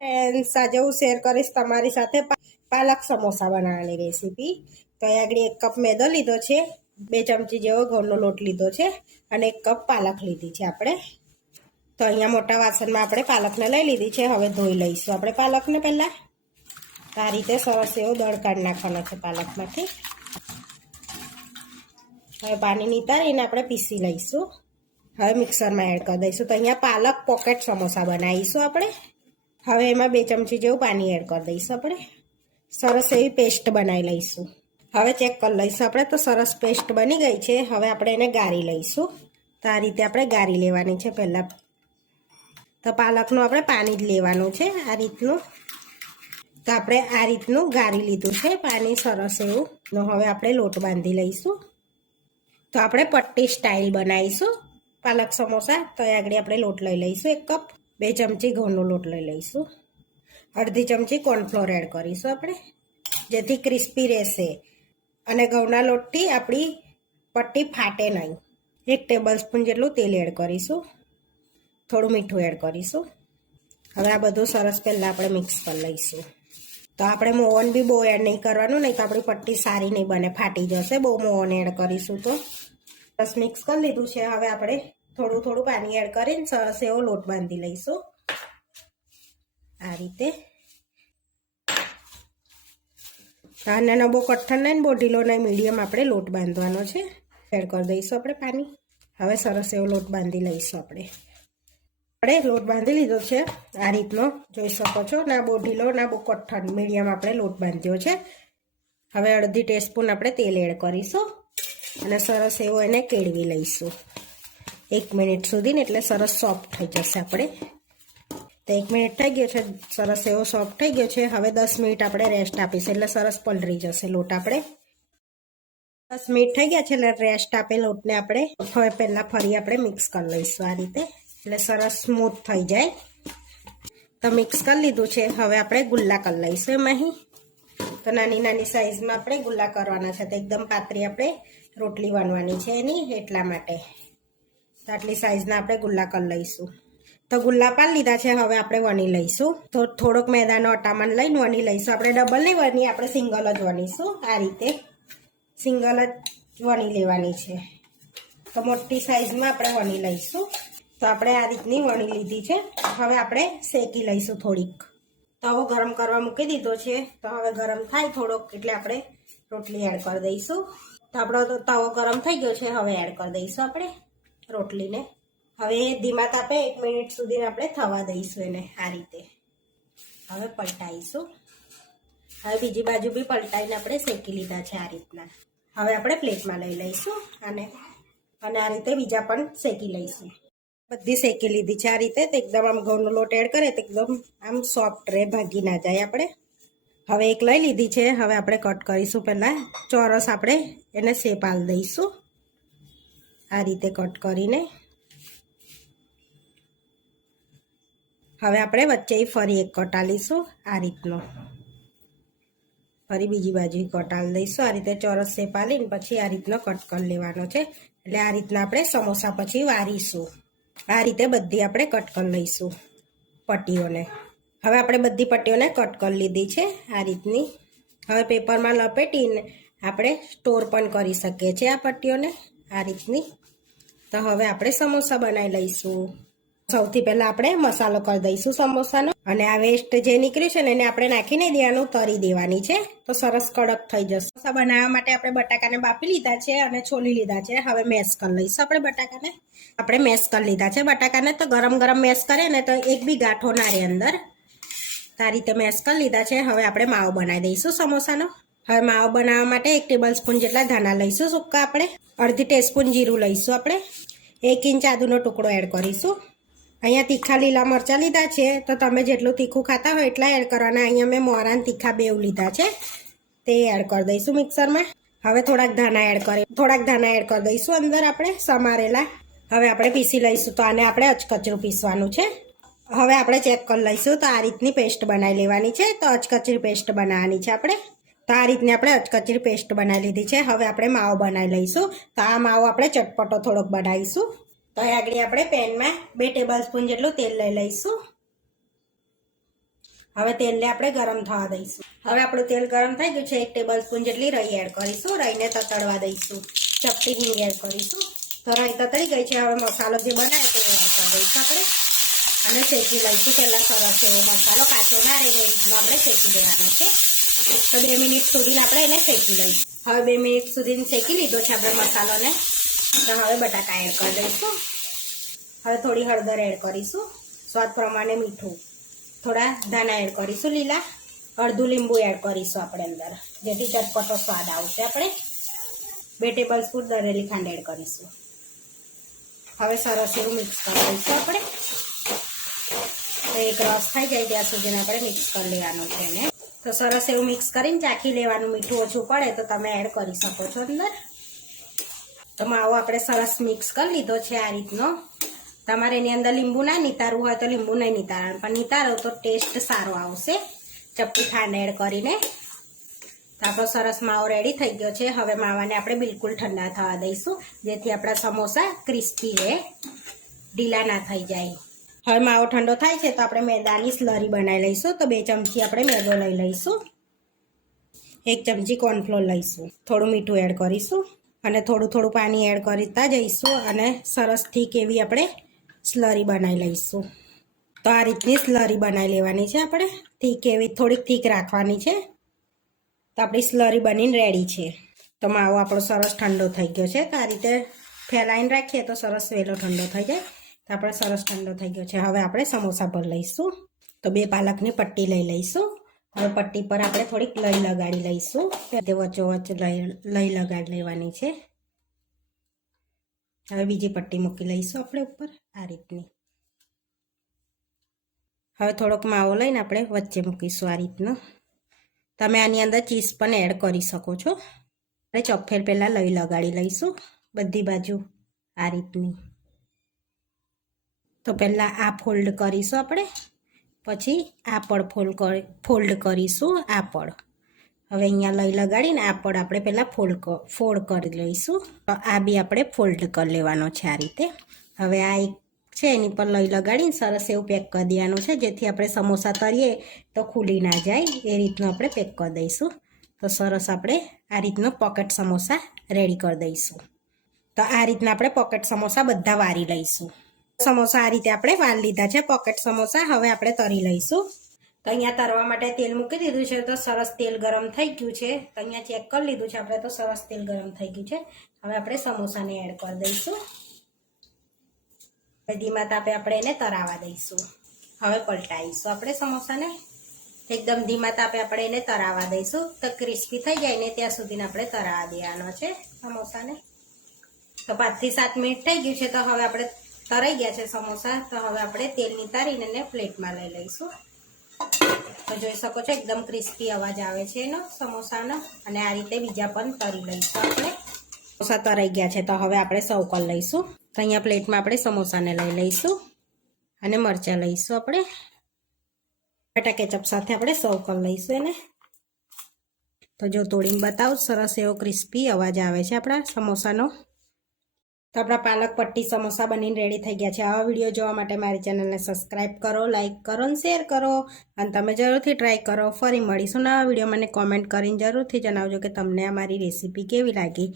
આજે હું શેર કરીશ તમારી સાથે પાલક સમોસા બનાવવાની રેસીપી તો અહીં આગળ એક કપ મેદો લીધો છે, બે ચમચી જેવો ઘઉંનો લોટ લીધો છે અને એક કપ પાલક લીધી છે આપણે. તો અહીંયા મોટા વાસણમાં આપણે પાલકને લઈ લીધી છે, હવે ધોઈ લઈશું આપણે પાલકને પહેલાં. તો આ રીતે સરસ એવો દળ કાઢી નાખવાનો છે પાલકમાંથી. હવે પાણી નીતારીને આપણે પીસી લઈશું. હવે મિક્સરમાં એડ કરી દઈશું. તો અહીંયા પાલક પોકેટ સમોસા બનાવીશું આપણે. હવે એમાં બે ચમચી જેવું પાણી એડ કરી દઈશું આપણે. સરસ એવી પેસ્ટ બનાવી લઈશું. હવે ચેક કરી લઈશું આપણે તો સરસ પેસ્ટ બની ગઈ છે. હવે આપણે એને ગાળી લઈશું. તો આ રીતે આપણે ગાળી લેવાની છે પહેલાં. તો પાલકનું આપણે પાણી જ લેવાનું છે આ રીતનું. તો આપણે આ રીતનું ગાળી લીધું છે પાણી સરસ એવું. હવે આપણે લોટ બાંધી લઈશું. તો આપણે પટ્ટી સ્ટાઇલ બનાવીશું. પાલક સમોસા, તો આગળ આપણે લોટ લઈ લઈશું એક કપ. બે ચમચી ઘઉંનો લોટ લઈ લઈશું. અડધી ચમચી કોર્નફ્લોર એડ કરીશું આપણે, જેથી ક્રિસ્પી રહેશે. અને ઘઉંના લોટથી આપણી પટ્ટી ફાટે નહીં. એક ટેબલ સ્પૂન જેટલું તેલ એડ કરીશું. થોડું મીઠું એડ કરીશું. હવે આ બધું સરસ પહેલાં આપણે મિક્સ કરી લઈશું. તો આપણે મોવન બી બહુ એડ નહીં કરવાનું, નહીં તો આપણી પટ્ટી સારી નહીં બને, ફાટી જશે. બહુ મોવન એડ કરીશું તો. બસ મિક્સ કરી લીધું છે, હવે આપણે થોડું થોડું પાણી એડ કરીને સરસ એવો લોટ બાંધી લઈશું. આ રીતે. નાના બહુ કઠણ નહીં બહુ ઢીલો નહીં, મીડિયમ આપણે લોટ બાંધવાનો છે. એડ કરી દઈશું આપણે પાણી. હવે સરસ એવો લોટ બાંધી લઈશું આપણે. આપણે લોટ બાંધી લીધો છે. આ રીતનો, જોઈ શકો છો. ના બહુ ના બહુ કઠણ, મીડિયમ આપણે લોટ બાંધ્યો છે. હવે અડધી ટીસ્પૂન આપણે તેલ એડ કરીશું. અને સરસ એવો એને કેળવી લઈશું. એક મિનિટ સુધી ને એટલે સરસ સોફ્ટ થઈ જશે આપણે. તો એક મિનિટ થઈ ગયો છે, સરસ એવો સોફ્ટ થઈ ગયો છે. હવે દસ મિનિટ આપણે રેસ્ટ આપીશું, એટલે સરસ પલળી જશે લોટ આપણે. દસ મિનિટ થઈ ગયા છે, એટલે રેસ્ટ આપે લોટને આપણે. હવે પહેલાં ફરી આપણે મિક્સ કરી લઈશું આ રીતે, એટલે સરસ સ્મૂથ થઈ જાય. તો મિક્સ કરી લીધું છે, હવે આપણે ગુલ્લા કરી લઈશું એમાં તો નાની નાની સાઈઝમાં આપણે ગુલ્લા કરવાના છે, તો એકદમ પાતળી આપણે રોટલી બનવાની છે એની એટલા માટે. આટલી સાઈઝના આપણે ગુલ્લા લઈશું. તો ગુલ્લા લીધા છે, હવે આપણે વણી લઈશું. તો થોડોક મેદાનો અટામણ લઈને વણી લઈશું. આપણે ડબલ નહીં વણી, આપણે સિંગલ જ વણીશું. આ રીતે સિંગલ જ વણી લેવાની છે. તો મોટી સાઇઝમાં આપણે વણી લઈશું. તો આપણે આ રીતની વણી લીધી છે. હવે આપણે શેકી લઈશું થોડીક. તવો ગરમ કરવા મૂકી દીધો છે. તો હવે ગરમ થાય થોડોક, એટલે આપણે રોટલી એડ કરી દઈશું. તો આપણો તવો ગરમ થઈ ગયો છે, હવે એડ કરી દઈશું આપણે. રોટલીને. હવે ધીમા તાપે એક મિનિટ સુધી આપણે થવા દઈશું એને આ રીતે. હવે પલટાઈશું. હવે બીજી બાજુ બી પલટાઈને આપણે શેકી લીધા છે આ રીતના. હવે આપણે પ્લેટમાં લઈ લઈશું અને અને આ રીતે બીજા પણ શેકી લઈશું. બધી શેકી લીધી છે આ રીતે. તો એકદમ આમ ઘઉંનો લોટ એડ કરે તો એકદમ આમ સોફ્ટ રહે ભાગી ના જાય આપણે. હવે એક લઈ લીધી છે. હવે આપણે કટ કરીશું પહેલાં. ચોરસ આપણે એને શેપ આલ દઈશું. આ રીતે કટ કરીને. હવે આપણે વચ્ચે ફરી એક કટ આલીશું આ રીતનો. ફરી બીજી બાજુ કટ આલી દઈશું. આ રીતે ચોરસ શેપ આલીને પછી આ રીતનો કટ કરી લેવાનો છે. એટલે આ રીતના આપણે સમોસા પછી વારીશું. આ રીતે બધી આપણે કટ કરી લઈશું પટ્ટીઓને. હવે આપણે બધી પટ્ટીઓને કટ કરી લીધી છે આ રીતની. હવે પેપરમાં લપેટીને આપણે સ્ટોર પણ કરી શકીએ છીએ આ પટ્ટીઓને. આ રીતની. તો હવે આપણે સમોસા બનાવી લઈશું. સૌથી પહેલાં આપણે મસાલો કરી દઈશું સમોસાનો. અને આ વેસ્ટ જે નીકળ્યું છે ને, એને આપણે નાખીને દેવાનું તરી દેવાની છે. તો સરસ કડક થઈ જશે. સમોસા બનાવવા માટે આપણે બટાકાને બાફી લીધા છે અને છોલી લીધા છે. હવે મેશ કરી લઈશું આપણે બટાકાને. આપણે મેશ કરી લીધા છે. બટાકાને તો ગરમ ગરમ મેશ કરીએ ને, તો એક બી ગાંઠો ના રહે અંદર. આ રીતે મેશ કરી લીધા છે. હવે આપણે માવો બનાવી દઈશું સમોસાનો. હવે માવો બનાવવા માટે એક ટેબલ સ્પૂન જેટલા ધાણા લઈશું સૂકા આપણે. અડધી ટેસ્પૂન જીરું લઈશું આપણે. એક ઇંચ આદુનો ટુકડો એડ કરીશું. અહીંયા તીખા લીલા મરચાં લીધા છે. તો તમે જેટલું તીખું ખાતા હોય એટલા એડ કરવાના. અહીંયા મેં મોરાન તીખા બેવ લીધા છે. તે એડ કરી દઈશું મિક્સરમાં. હવે થોડાક ધાણા એડ કરી, થોડાક ધાણા એડ કરી દઈશું અંદર આપણે સમારેલા. હવે આપણે પીસી લઈશું. તો આને આપણે અચકચરું પીસવાનું છે. હવે આપણે ચેક કરી લઈશું તો આ રીતની પેસ્ટ બનાવી લેવાની છે. તો અચકચરી પેસ્ટ બનાવવાની છે આપણે. તો આ રીતની આપણે અચકચરી પેસ્ટ બનાવી લીધી છે. હવે આપણે માવો બનાવી લઈશું. તો આ માવો આપણે ચટપટો થોડોક બનાવીશું. તો એ આગળ આપણે પેનમાં બે ટેબલ સ્પૂન જેટલું તેલ લઈ લઈશું. હવે તેલને આપણે ગરમ થવા દઈશું. હવે આપણું તેલ ગરમ થઈ ગયું છે. એક ટેબલ સ્પૂન જેટલી રઈ એડ કરીશું. રહીને તતડવા દઈશું. ચપટી હિંગ એડ કરીશું. તો રહી તતડી ગઈ છે. હવે મસાલો જે બનાવે તે એડ કરી દઈશું આપણે. અને શેકી લઈશું. પહેલાં સરસ એવો મસાલો કાચો ના રહે એ રીતનો આપણે શેકી દેવાનો છે. તો બે મિનિટ સુધી આપણે એને શેકી લઈશું હવે બે મિનિટ સુધી શેકી લીધો છે આપણે મસાલોને. તો હવે બટાકા એડ કરી દઈશું. હવે થોડી હળદર એડ કરીશું. સ્વાદ પ્રમાણે મીઠું. થોડા ધાણા એડ કરીશું લીલા. અડધું લીંબુ એડ કરીશું આપણે અંદર. જેથી ચટપટો સ્વાદ આવશે આપણે. બે ટેબલ સ્પૂન દરેલી ખાંડ એડ કરીશું. હવે સરસ એવું મિક્સ કરી દઈશું આપણે. એક રસ થઈ જાય ત્યાં સુધીને આપણે મિક્સ કરી લેવાનું છે એને. તો સરસ એવું મિક્સ કરીને ચાખી લેવાનું. મીઠું ઓછું પડે તો તમે એડ કરી શકો છો અંદર. તો માવો આપણે સરસ મિક્સ કરી લીધો છે આ રીતનો. તમારે એની અંદર લીંબુ ના નિતારવું હોય તો લીંબુ નહીં નિતારવાનું, પણ નિતારો તો ટેસ્ટ સારો આવશે. ચપટી ખાંડ એડ કરીને. તો આપણો સરસ માવો રેડી થઈ ગયો છે. હવે માવાને આપણે બિલકુલ ઠંડા થવા દઈશું, જેથી આપણા સમોસા ક્રિસ્પી રહે. ઢીલા ના થઈ જાય. હવે માવો ઠંડો થાય છે તો આપણે મેદાની સ્લરી બનાવી લઈશું. તો બે ચમચી આપણે મેદો લઈ લઈશું. એક ચમચી કોર્નફ્લોર લઈશું. થોડું મીઠું એડ કરીશું અને થોડું થોડું પાણી એડ કરતા જઈશું અને સરસ ઠીક એવી આપણે સ્લરી બનાવી લઈશું. તો આ રીતની સ્લરી બનાવી લેવાની છે આપણે. ઠીક એવી થોડીક ઠીક રાખવાની છે. તો આપણી સ્લરી બનીને રેડી છે. તો માવો આપણો સરસ ઠંડો થઈ ગયો છે. તો આ રીતે ફેલાઈને રાખીએ તો સરસ વહેલો ઠંડો થઈ જાય. તો આપણે સરસ ઠંડો થઈ ગયો છે. હવે આપણે સમોસા પર લઈશું. તો બે પાલકની પટ્ટી લઈ લઈશું. હવે પટ્ટી પર આપણે થોડીક લઈ લગાડી લઈશું. તે વચ્ચોવચ્ચ લઈ લઈ લગાડી લેવાની છે. હવે બીજી પટ્ટી મૂકી લઈશું આપણે ઉપર આ રીતની. હવે થોડોક માવો લઈને આપણે વચ્ચે મૂકીશું આ રીતનો. તમે આની અંદર ચીઝ પણ એડ કરી શકો છો. આપણે ચોફેર પહેલાં લઈ લગાડી લઈશું. બધી બાજુ આ રીતની. તો પહેલાં આ ફોલ્ડ કરીશું આપણે. પછી આ પડ ફોલ્ડ ફોલ્ડ કરીશું આ પડ હવે અહીંયા લઈ લગાડીને આ પડ આપણે પહેલાં ફોલ્ડ ફોલ્ડ કરી લઈશું. તો આ બી આપણે ફોલ્ડ કરી લેવાનો છે આ રીતે. હવે આ એક છે, એની પર લઈ લગાડીને સરસ એવું પેક કરી દેવાનું છે. જેથી આપણે સમોસા તરીએ તો ખુલી ના જાય. એ રીતનું આપણે પેક કરી દઈશું. તો સરસ આપણે આ રીતનો પોકેટ સમોસા રેડી કરી દઈશું. તો આ રીતના આપણે પોકેટ સમોસા બધા વારી લઈશું. સમોસા આ રીતે આપણે વાલ લીધા છે. પોકેટ સમોસા હવે આપણે તરી લઈશું. તો અહીંયા તરવા માટે તેલ મૂકી દીધું છે. તો સરસ તેલ ગરમ થઈ ગયું છે. તો અહીંયા ચેક કરી લીધું છે આપણે તો સરસ તેલ ગરમ થઈ ગયું છે. હવે આપણે સમોસાને એડ કરી દઈશું. ધીમા તાપે આપણે એને તરાવા દઈશું. હવે પલટાવીશું આપણે સમોસાને. એકદમ ધીમા તાપે આપણે એને તરાવા દઈશું. તો ક્રિસ્પી થઈ જાય ને ત્યાં સુધીને આપણે તરાવા દેવાનો છે સમોસાને. તો પાંચથી સાત મિનિટ થઈ ગયું છે. તો હવે આપણે તરાઈ ગયા છે સમોસા. તો હવે આપણે તેલની તારીને એને પ્લેટમાં લઈ લઈશું. તો જોઈ શકો છો એકદમ ક્રિસ્પી અવાજ આવે છે એનો સમોસાનો. અને આ રીતે બીજા પણ તરી લઈશું આપણે. સમોસા તરાઈ ગયા છે તો હવે આપણે સૌ કરી લઈશું. તો અહીંયા પ્લેટમાં આપણે સમોસાને લઈ લઈશું. અને મરચાં લઈશું આપણે. બટા કેચઅપ સાથે આપણે સર્વ કરી લઈશું એને. તો જો તોડીને બતાવું, સરસ એવો ક્રિસ્પી અવાજ આવે છે આપણા સમોસાનો. તો આપણા પાલક પટ્ટી સમોસા બનીને રેડી થઈ ગયા છે. આવા વીડિયો જોવા માટે મારી ચેનલને સબસ્ક્રાઈબ કરો લાઇક કરો અને શેર કરો. અને તમે જરૂરથી ટ્રાય કરો. ફરી મળીશું નવા વીડિયો મને કોમેન્ટ કરીને જરૂરથી જણાવજો કે તમને આ મારી રેસીપી કેવી લાગી.